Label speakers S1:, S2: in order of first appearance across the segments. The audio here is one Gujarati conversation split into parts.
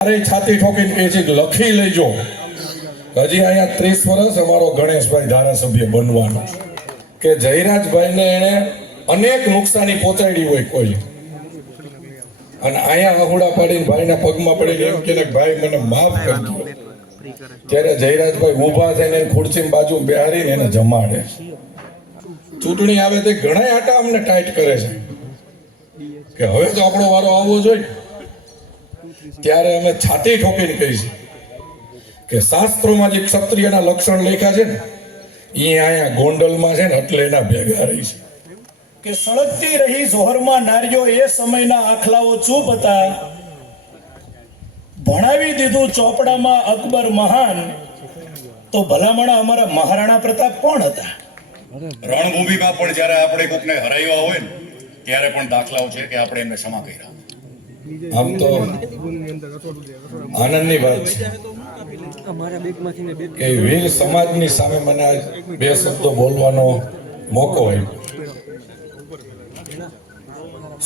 S1: મારે છાતી ઠોકીને કહે છે લખી લેજો. હજી અહીંયા ત્રીસ વર્ષ અમારો ગણેશભાઈ ધારાસભ્ય બનવાનો કે જયરાજભાઈને એણે અનેક નુકસાની પહોંચાડી હોય કોઈ. અને અહીંયા આહુડા પાડીને ભાઈના પગમાં પડીને એમ કે ભાઈ મને માફ કરજો ત્યારે જયરાજભાઈ ઊભા થઈને એની ખુરશીની બાજુ બેહારીને એને જમાડે ચૂંટણી આવે તે ઘણા આટા અમને ટાઈટ કરે છે. કે હવે તો આપણો વારો આવવો જોઈએ. ત્યારે અમે છાતી ઠોકીને કહીશું કે શાસ્ત્રોમાં જે ક્ષત્રિયના લક્ષણ લખ્યા છે ને એ અહીંયા ગોંડલમાં છે ને એટલે એના ભેગા રહી છે.
S2: કે સળગતી રહી જોહરમાં નારીઓ એ સમયના આખલાઓ ચૂપ હતા ભણાવી દીધું ચોપડામાં અકબર મહાન તો ભલામણા અમારા મહારાણા પ્રતાપ કોણ હતા?
S3: રણભૂમિમાં પણ જ્યારે આપણે કોકને હરાવ્યા હોય ને ત્યારે પણ દાખલાઓ છે કે આપણે એમને ક્ષમા કર્યા.
S1: આમ તો આનંદની વાત છે. કે વીર સમાજની સામે મને આજ બે શબ્દો બોલવાનો મોકો હોય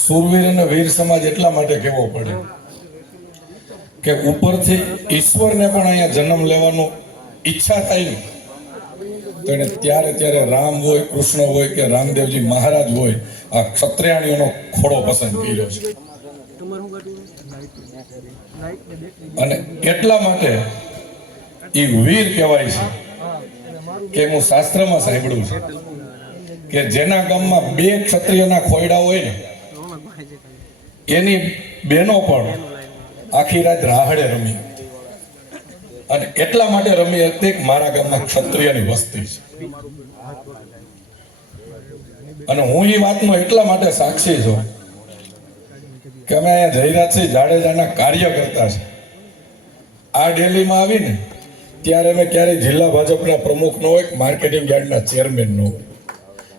S1: સુરવીર અને વીર સમાજ એટલા માટે કહેવો પડે કે ઉપરથી ઈશ્વરને પણ અહીંયા જન્મ લેવાનો ઈચ્છા ને, તો એને ત્યારે ત્યારે રામ હોય, કૃષ્ણ હોય કે રામદેવજી મહારાજ હોય, આ ક્ષત્રિયાણીઓનો ખોડો પસંદ કર્યો છે. અને એટલા માટે એ વીર કહેવાય છે કે હું શાસ્ત્રમાં સાંભળું છું કે જેના ગામમાં બે ક્ષત્રિયના ખોયડા હોય ને, એની બહેનો પણ આખી રાત રાહડે રમી. અને એટલા માટે રમી હતી કે મારા ગામમાં ક્ષત્રિયની વસ્તી છે. અને હું એ વાતનો એટલા માટે સાક્ષી છું કે અમે અહીંયા જયરાજસિંહ જાડેજાના કાર્ય કરતા છે. આ ડેલીમાં આવીને ત્યારે અમે ક્યારેય જિલ્લા ભાજપના પ્રમુખ ન હોય માર્કેટિંગ યાર્ડના ચેરમેન ન હોય.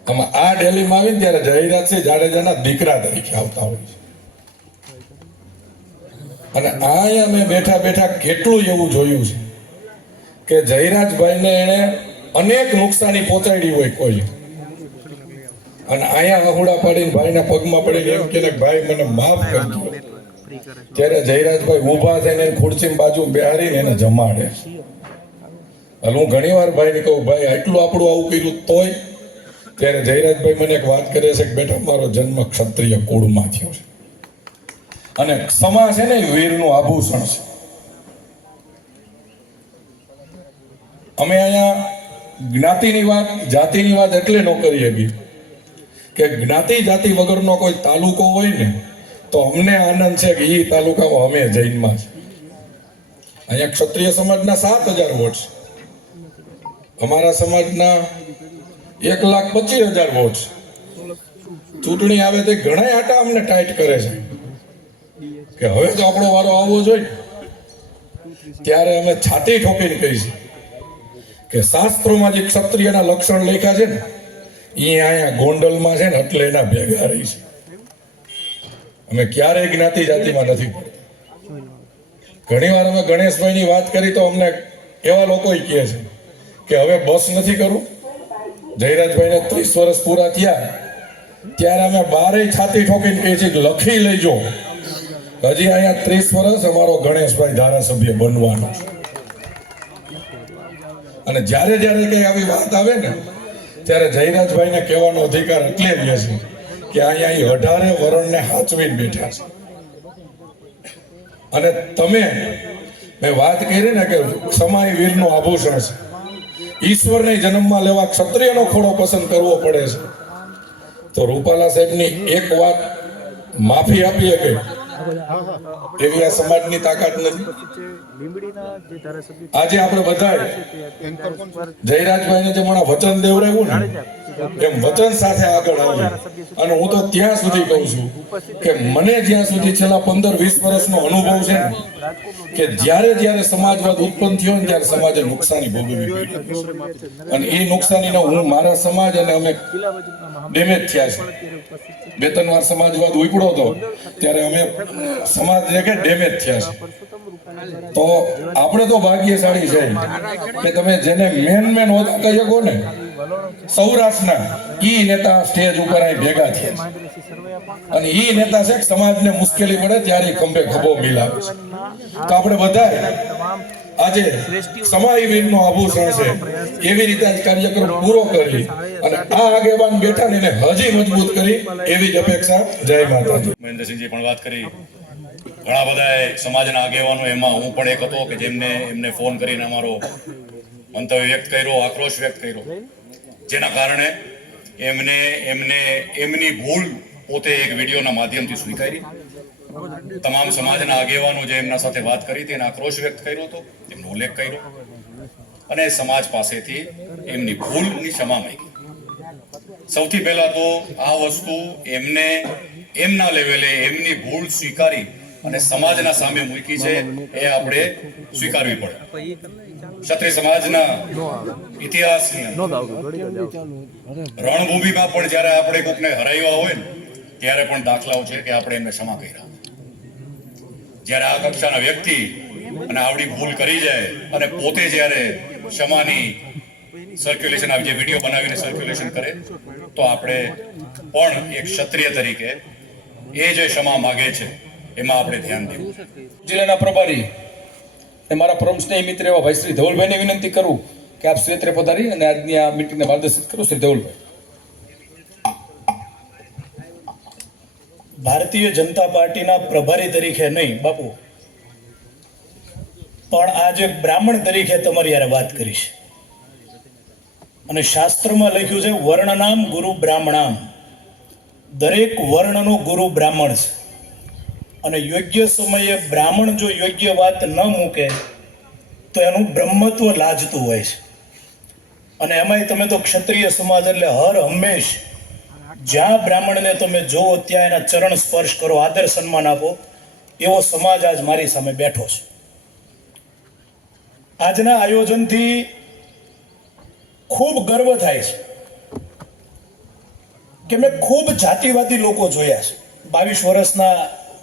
S1: આમાં આ ડેલીમાં આવીને ત્યારે જયરાજસિંહ જાડેજાના દીકરા તરીકે આવતા હોય છે. અને અહીંયા અમે બેઠા બેઠા કેટલું એવું જોયું છે કે જયરાજભાઈને એણે અનેક નુકસાની પહોંચાડી હોય કોઈ. અને અહીંયા આહુડા પાડીને ભાઈના પગમાં પડીને એમ કે ભાઈ મને માફ કરજો. ત્યારે જયરાજભાઈ ઊભા થઈને ખુરશીની બાજુ બેહારીને એને જમાડે. એટલે હું ઘણી વાર ભાઈને કહું ભાઈ આટલું આપણું આવું કર્યું તોય? ત્યારે જયરાજભાઈ મને એક વાત કરે છે કે બેટા મારો જન્મ ક્ષત્રિય કુળમાં થયો છે. અને ક્ષમા છે ને વીરનું આભૂષણ છે. અમે અહીંયા જ્ઞાતિની વાત જાતિની વાત એટલે ન કરી શકીએ કે જ્ઞાતિ જાતિ વગરનો કોઈ તાલુકો હોય ને, તો અમને આનંદ છે કે એ તાલુકામાં અમે જૈનમાં છે અહીંયા ક્ષત્રિય સમાજના સાત હજાર વોટ છે. અમારા સમાજના એક લાખ પચીસ હજાર વોટ છે. ચૂંટણી આવે તે ઘણા આટા અમને ટાઈટ કરે છે. કે હવે તો આપણો વારો આવવો જોઈએ. ત્યારે અમે છાતી ઠોકીને કહીશું કે શાસ્ત્રોમાં જે ક્ષત્રિયના લક્ષણ લખ્યા છે ને એ અહીંયા ગોંડલમાં છે ને, એટલે એના ભેગા રહી છે. અમે ક્યારેય જ્ઞાતિ જાતિમાં નથી ઘણી વાર અમે ગણેશભાઈની વાત કરી તો અમને એવા લોકો કહે છે કે હવે બસ નથી કરવું જયરાજભાઈને ત્રીસ વર્ષ પૂરા થયા. ત્યારે અમે બારે છાતી ઠોકીને કહીએ છીએ લખી લેજો. હજી અહીંયા ત્રીસ વર્ષ અમારો ગણેશભાઈ ધારાસભ્ય બનવાનો અને જ્યારે જ્યારે કઈ આવી વાત આવે ને ત્યારે જયરાજભાઈને કહેવાનો અધિકાર એટલે રહે છે કે અહીંયા એ અઢારે વરણને હાચવીને બેઠા છે. અને તમે, મેં વાત કરી ને કે સમાય વીરનું આભૂષણ છે. ઈશ્વરને જન્મમાં લેવા ક્ષત્રિયનો ખોડો પસંદ કરવો પડે છે. તો રૂપાલા સાહેબની એક વાત માફી આપીએ કે એવી આ સમાજની તાકાત નથી. આજે આપણે બધા જયરાજભાઈને જે મને વચન દેવડાવ્યું ને. એમ વચન સાથે આગળ આવ્યું. અને હું તો ત્યાં સુધી કહું છું કે મને જ્યાં સુધી છેલ્લા પંદર વીસ વર્ષનો અનુભવ છે ને કે જ્યારે જ્યારે સમાજવાદ ઉત્પન્ન થયો ને ત્યારે સમાજે નુકસાની ભોગવવી પડી અને એ નુકસાનીનો હું મારા સમાજ અને અમે ડેમેજ થયા છે. બે ત્રણ સમાજવાદ ઉપડો હતો, ત્યારે અમે સમાજ કે ડેમેજ થયા છે. તો આપણે તો ભાગ્યશાળી છે. કે તમે જેને મેન મેન હોતા કહી શકો ને, સૌરાષ્ટ્રના ઈ નેતા સ્ટેજ ઉપર અહીં ભેગા થયા અને ઈ નેતા છે સમાજને મુશ્કેલી પડે ત્યારે ખંભે ખભો મિલાવે છે. તો આપણે બધા આજે સમાઈ વીરનો આભૂષણ છે, એવી રીતે કાર્યક્રમ પૂરો કરી અને આ આગેવાન બેઠા હજી મજબૂત કરી એવી જ અપેક્ષા. જય માતાજી.
S3: મહેન્દ્રસિંહજી પણ વાત કરી. ઘણા બધા સમાજના આગેવાનો એમાં હું પણ એક હતો કે જેમને એમને ફોન કરીને અમારો મંતવ્ય વ્યક્ત કર્યો, આક્રોશ વ્યક્ત કર્યો. જેના કારણે એમને એમને, એમની ભૂલ પોતે એક વિડીયોના માધ્યમથી સ્વીકારી. તમામ સમાજના આગેવાનો જે એમના સાથે વાત કરી હતી, એને આક્રોશ વ્યક્ત કર્યો હતો, એમનો ઉલ્લેખ કર્યો. અને સમાજ પાસેથી એમની ભૂલની ક્ષમા માંગી. સૌથી પહેલા તો આ વસ્તુ એમને, એમના લેવલે એમની ભૂલ સ્વીકારી અને સમાજના સામે મૂકી છે, એ આપણે સ્વીકારવી પડે. ક્ષત્રિય સમાજના ઇતિહાસની રણભૂમિમાં પણ જ્યારે આપણે કોકને હરાવ્યા હોય ને, ત્યારે પણ દાખલાઓ છે કે આપણે એમને ક્ષમા કર્યા. જ્યારે આ કક્ષાના વ્યક્તિ અને આવડી ભૂલ કરી જાય અને પોતે જ્યારે ક્ષમાની સર્ક્યુલેશન આવી જે વીડિયો બનાવીને સર્ક્યુલેશન કરે, તો આપણે પણ એક ક્ષત્રિય તરીકે એ જે ક્ષમા માગે છે, એમાં આપણે ધ્યાન દેવું.
S4: જિલ્લાના પ્રભારી અને મારા પરમ સ્નેહી મિત્ર એવા ભાઈ શ્રી ધવલભાઈને વિનંતી કરું કે આપ ક્ષેત્રે પધારી અને આજની આ મિટિંગને માર્ગદર્શિત કરો, શ્રી ધવલભાઈ.
S2: ભારતીય જનતા પાર્ટીના પ્રભારી તરીકે નહીં, બાપુ. પણ આજે બ્રાહ્મણ તરીકે તમારી યારે વાત કરીશ. અને શાસ્ત્રમાં લખ્યું છે, વર્ણનામ ગુરુ બ્રાહ્મણામ. દરેક વર્ણનો ગુરુ બ્રાહ્મણ છે. અને યોગ્ય સમયે બ્રાહ્મણ જો યોગ્ય વાત ન મૂકે, તો એનું બ્રહ્મત્વ લાજતું હોય છે. અને એમાંય તમે તો ક્ષત્રિય સમાજ એટલે હર હંમેશ જ્યાં બ્રાહ્મણને તમે જોવો ત્યાં એના ચરણ સ્પર્શ કરો, આદર સન્માન આપો, એવો સમાજ આજ મારી સામે બેઠો છે. આજના આયોજનથી ખૂબ ગર્વ થાય છે કે મેં ખૂબ જાતિવાદી લોકો જોયા છે બાવીસ વર્ષના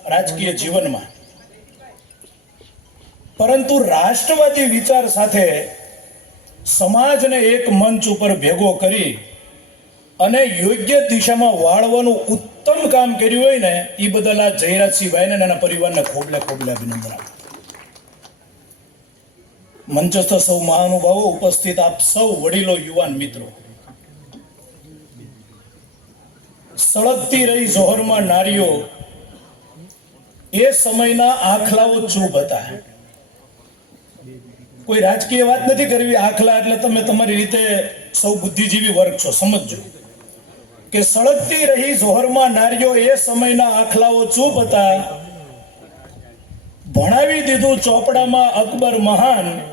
S2: રાજકીય જીવનમાં. પરંતુ રાષ્ટ્રવાદી વિચાર સાથે સમાજને એક મંચ ઉપર ભેગો કરી અને યોગ્ય દિશામાં વાળવાનું ઉત્તમ કામ કર્યું હોય ને એ બદલ આ જયરાજસિંહભાઈને અને પરિવારને ખોબલે ખોબલે અભિનંદન આપું. મંચસ્થ સૌ મહાનુભાવો ઉપસ્થિત આપ સૌ વડીલો, યુવાન મિત્રો. સળગતી રહી જોહરમાં નારીઓ, એ સમયના આખલાઓ ચૂપ હતા. કોઈ રાજકીય વાત નથી કરવી, આખલા એટલે તમે તમારી રીતે સૌ બુદ્ધિજીવી વર્ગ છો, સમજજો. કે સળગતી રહી જોહરમાં નારીઓ એ સમયના આખલાઓ ચૂપ હતા, ભણાવી દીધું ચોપડામાં અકબર મહાન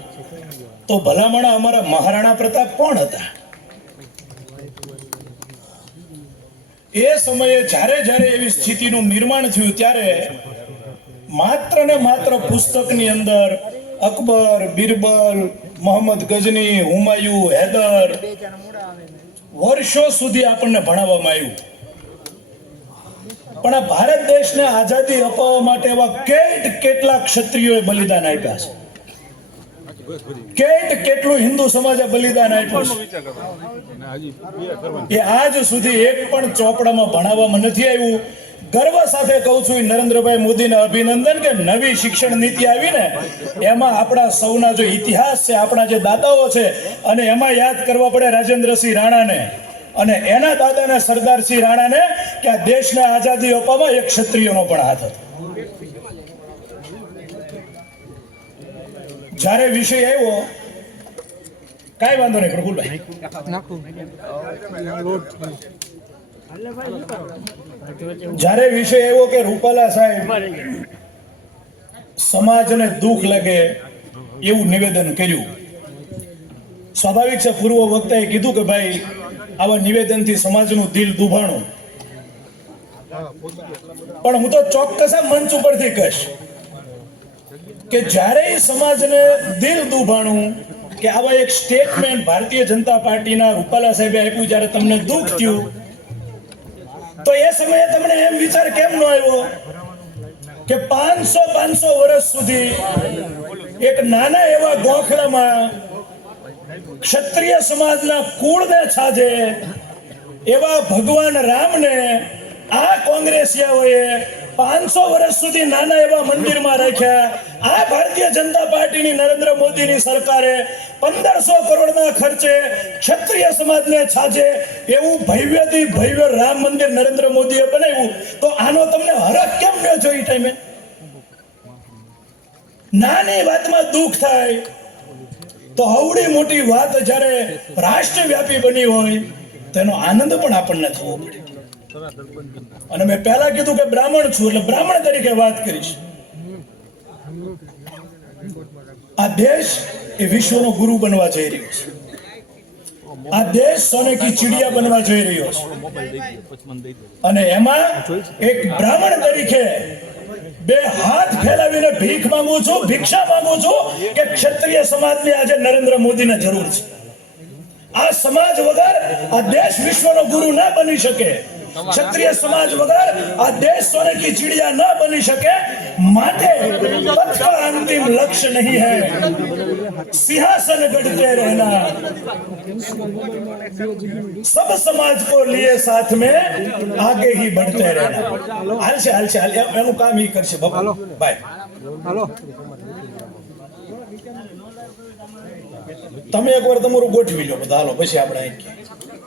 S2: તો ભલામણા અમારા મહારાણા પ્રતાપ કોણ હતા? એ સમયે જ્યારે જ્યારે એવી સ્થિતિનું નિર્માણ થયું ત્યારે માત્ર ને માત્ર પુસ્તકની અંદર અકબર, બિરબલ, મોહમ્મદ ગજની, હુમાયુ, હૈદર વર્ષો સુધી આપણને ભણાવવામાં આવ્યું. પણ આ ભારત દેશને આઝાદી અપાવવા માટે એવા કેટ કેટલા ક્ષત્રિયોએ બલિદાન આપ્યા છે. કેટ કેટલું હિન્દુ સમાજે બલિદાન આપ્યું એ આજ સુધી એક પણ ચોપડામાં ભણાવવામાં નથી આવ્યું. ગર્વ સાથે કહું છું નરેન્દ્રભાઈ મોદીને અભિનંદન કે નવી શિક્ષણ નીતિ આવી એમાં આપણા સૌના જો ઇતિહાસ છે, આપણા જે દાદાઓ છે, અને એમાં યાદ કરવા પડે રાજેન્દ્રસિંહ રાણાને. અને એના દાદાને સરદારસિંહ રાણાને કે આ દેશને આઝાદી અપાવવા એક ક્ષત્રિયનો પણ હાથ હતો. જ્યારે વિષય આવ્યો, કાંઈ વાંધો નહીં પ્રકુલભાઈ જ્યારે વિષય એવો કે રૂપાલા સાહેબ સમાજને દુઃખ લાગે એવું નિવેદન કર્યું, સ્વાભાવિક છે, પૂર્વ વક્તાએ કીધું કે ભાઈ, આવા નિવેદનથી સમાજનું દિલ દુભાણું. પણ હું તો ચોક્કસ મંચ ઉપરથી કહીશ. કે જ્યારે સમાજને દિલ દુભાણું કે આવા એક સ્ટેટમેન્ટ ભારતીય જનતા પાર્ટીના રૂપાલા સાહેબે આપ્યું જ્યારે તમને દુઃખ થયું, તો એ સમયે તમને એમ વિચાર કેમ ન આવ્યો કે પાંચસો પાંચસો વર્ષ સુધી એક નાના એવા ગોખલામાં ક્ષત્રિય સમાજના કુળને છાજે એવા ભગવાન રામને આ કોંગ્રેસિયાઓએ પાંચસો વર્ષ સુધી નાના એવા મંદિરમાં રાખ્યા. આ ભારતીય જનતા પાર્ટીની નરેન્દ્ર મોદીની સરકારે પંદરસો કરોડના ખર્ચે ક્ષત્રિય સમાજને છાજે એવું ભવ્યથી ભવ્ય રામ મંદિર નરેન્દ્ર મોદીએ બનાવ્યું. તો આનો તમને હરખ કેમ ન જોઈ ટાઈમે? નાની વાતમાં દુઃખ થાય. તો હવડી મોટી વાત જ્યારે રાષ્ટ્રવ્યાપી બની હોય તેનો આનંદ પણ આપણને થવો પડે. અને મેં પહેલા કીધું કે બ્રાહ્મણ છું, એટલે બ્રાહ્મણ તરીકે વાત કરીશ. આ દેશ એ વિશ્વનો ગુરુ બનવા જઈ રહ્યો છે. આ દેશ સોને કી ચીડિયા બનવા જઈ રહ્યો છે. અને એમાં એક બ્રાહ્મણ તરીકે બે હાથ ફેલાવીને ભીખ માંગુ છું, ભિક્ષા માંગુ છું કે ક્ષત્રિય સમાજની આજે નરેન્દ્ર મોદીને જરૂર છે. આ સમાજ વગર આ દેશ વિશ્વનો ગુરુ ના બની શકે. ક્ષત્રિય સમાજ વગર આ દેશ સોને કી ચીડિયા ના બની શકે માટે सबका अंतिम लक्ष्य नहीं है सिंहासन गढ़ते रहना सब समाज को लिए साथ में आगे ही बढ़ते रहना हालसे हालसे हाल એનું કામ એ કરશે. બાપા બાય. હાલો. તમે એકવાર તમારું ગોઠવી લો બધા. હાલો પછી આપણે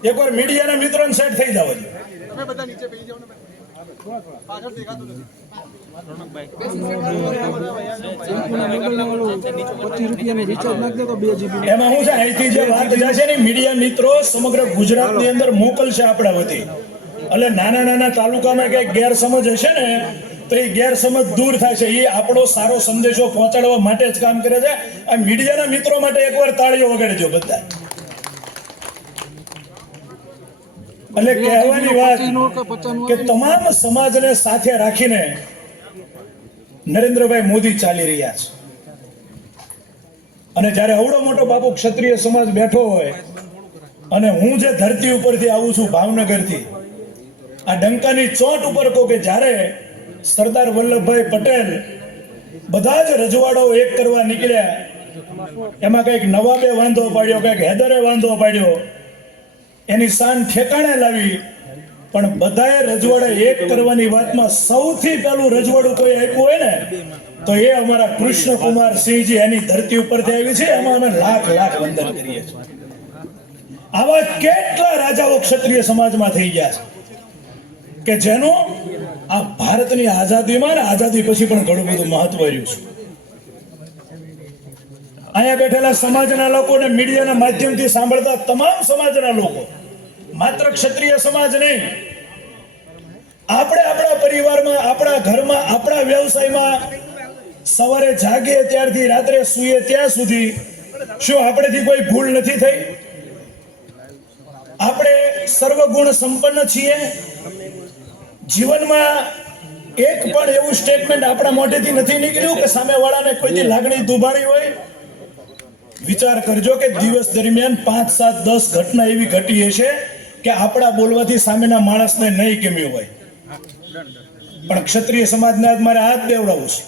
S2: એક વાર મીડિયાના મિત્રોને સેટ થઈ જવા જોઈએ
S5: તમે બધા નીચે બેસી જાઓ ને
S2: અંદર મોકલશે આપણા વતી. એટલે નાના નાના તાલુકામાં કઈ ગેરસમજ હશે ને, તો એ ગેરસમજ દૂર થાય છે. એ આપણો સારો સંદેશો પહોંચાડવા માટે જ કામ કરે છે. આ મીડિયાના મિત્રો માટે એકવાર તાળીઓ વગાડજો બધા. એટલે કહેવાની વાત કે તમામ સમાજને સાથે રાખીને નરેન્દ્રભાઈ મોદી ચાલી રહ્યા છે. અને જ્યારે અવડો મોટો બાપુ ક્ષત્રિય સમાજ બેઠો હોય અને હું જે ધરતી ઉપરથી આવું છું ભાવનગરથી આ ડંકાની ચોટ ઉપર કહું કે જ્યારે સરદાર વલ્લભભાઈ પટેલ બધા જ રજવાડો એક કરવા નીકળ્યા એમાં કંઈક નવાબે વાંધો પાડ્યો કંઈક હેદરે વાંધો પાડ્યો એની શાન ઠેકાણે લાવી. પણ બધાએ રજવાડા એક કરવાની વાતમાં સૌથી પહેલું રજવાડું કોઈ આપ્યું હોય ને, તો એ અમારા કૃષ્ણ કુમાર સિંહજી એની ધરતી ઉપરથી આવી છે. એમાં અમે લાખ લાખ વંદન કરીએ છીએ. આવા કેટલા રાજાઓ ક્ષત્રિય સમાજમાં થઈ ગયા છે કે જેનો આ ભારતની આઝાદીમાં ને આઝાદી પછી પણ ઘણું બધું મહત્વ રહ્યું છે. અહીંયા બેઠેલા સમાજના લોકો અને મીડિયાના માધ્યમથી સાંભળતા તમામ સમાજના લોકો. માત્ર ક્ષત્રિય સમાજ નહીં. આપણે આપણા પરિવારમાં, આપણા ઘરમાં, આપણા વ્યવસાયમાં સવારે જાગીએ ત્યારથી રાત્રે સૂઈએ ત્યાં સુધી શું આપણેથી કોઈ ભૂલ નથી થઈ? આપણે સર્વગુણ સંપન્ન છીએ. જીવનમાં એક પણ એવું સ્ટેટમેન્ટ આપણા મોઢેથી નથી નીકળ્યું કે સામેવાળાને કોઈની લાગણી દુભાણી હોય? વિચાર કરજો કે દિવસ દરમિયાન પાંચ, સાત, દસ ઘટના એવી ઘટી હશે કે આપણા બોલવાથી સામેના માણસને નહીં ગમ્યું હોય. પણ ક્ષત્રિય સમાજને આજ મારે હાથ દેવડાવવું છે.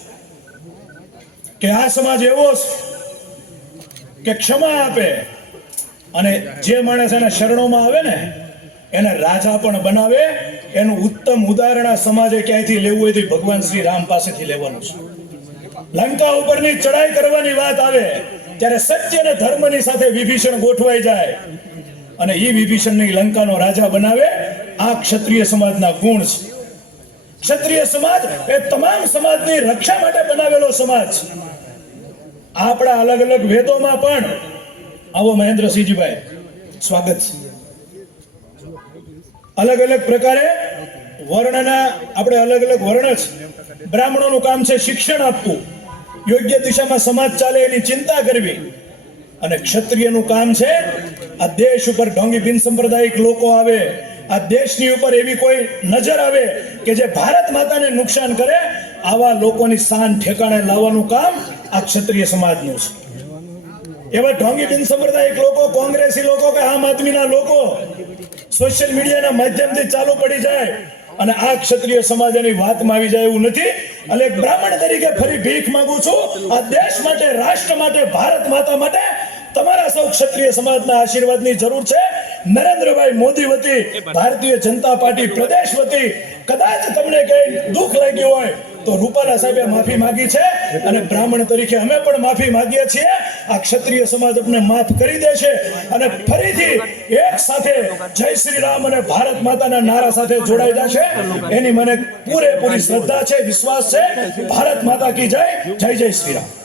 S2: કે આ સમાજ એવો છે કે ક્ષમા આપે અને જે માણસ એના શરણોમાં આવે ને, એને રાજા પણ બનાવે, એનું ઉત્તમ ઉદાહરણ આ સમાજે ક્યાંયથી લેવું હોય ભગવાન શ્રી રામ પાસેથી લેવાનું છે. લંકા ઉપરની ચડાઈ કરવાની વાત આવે ત્યારે સત્ય અને ધર્મની સાથે વિભીષણ ગોઠવાઈ જાય અને એ વિભીષણની લંકાનો રાજા બનાવે, આ ક્ષત્રિય સમાજના ગુણ છે. ક્ષત્રિય સમાજ એ તમામ સમાજની રક્ષા માટે બનાવેલો સમાજ. આપણા અલગ અલગ વેદોમાં પણ આવો મહેન્દ્રસિંહજીભાઈ, સ્વાગત છે. અલગ અલગ પ્રકારે વર્ણના, આપણે અલગ અલગ વર્ણ છે. બ્રાહ્મણોનું કામ છે શિક્ષણ આપવું. યોગ્ય દિશામાં સમાજ ચાલે એની ચિંતા કરવી. અને ક્ષત્રિયનું કામ છે, આ દેશ ઉપર ઢોંગી બિન સંપ્રદાયિક લોકો આવે, આ દેશની ઉપર એવી કોઈ નજર આવે કે જે ભારત માતાને નુકસાન કરે, આવા લોકોની શાન ઠેકાણે લાવવાનું કામ આ ક્ષત્રિય સમાજનું છે. એવા ઢોંગી બિન સંપ્રદાયિક લોકો, કોંગ્રેસી લોકો કે આમ આદમીના લોકો, સોશિયલ મીડિયાના માધ્યમથી ચાલુ પડી જાય અને આ ક્ષત્રિય સમાજ એની વાતમાં આવી જાય એવું નથી. એટલે બ્રાહ્મણ તરીકે ફરી ભીખ માંગુ છું. આ દેશ માટે, રાષ્ટ્ર માટે, ભારત માતા માટે તમારા સૌ ક્ષત્રિય સમાજના આશીર્વાદની જરૂર છે. નરેન્દ્રભાઈ મોદી વતી, ભારતીય જનતા પાર્ટી પ્રદેશ વતી કદાચ તમને કઈ દુઃખ લાગ્યું હોય તો રૂપાલા સાહેબે માફી માંગી છે અને બ્રાહ્મણ તરીકે અમે પણ માફી માંગીએ છીએ. આ ક્ષત્રિય સમાજ અમને માફ કરી દે છે અને ફરીથી એક સાથે જય શ્રી રામ અને ભારત માતાના નારા સાથે જોડાઈ જશે. એની મને પૂરેપૂરી શ્રદ્ધા છે, વિશ્વાસ છે. ભારત માતા કી જય જય જય શ્રી રામ.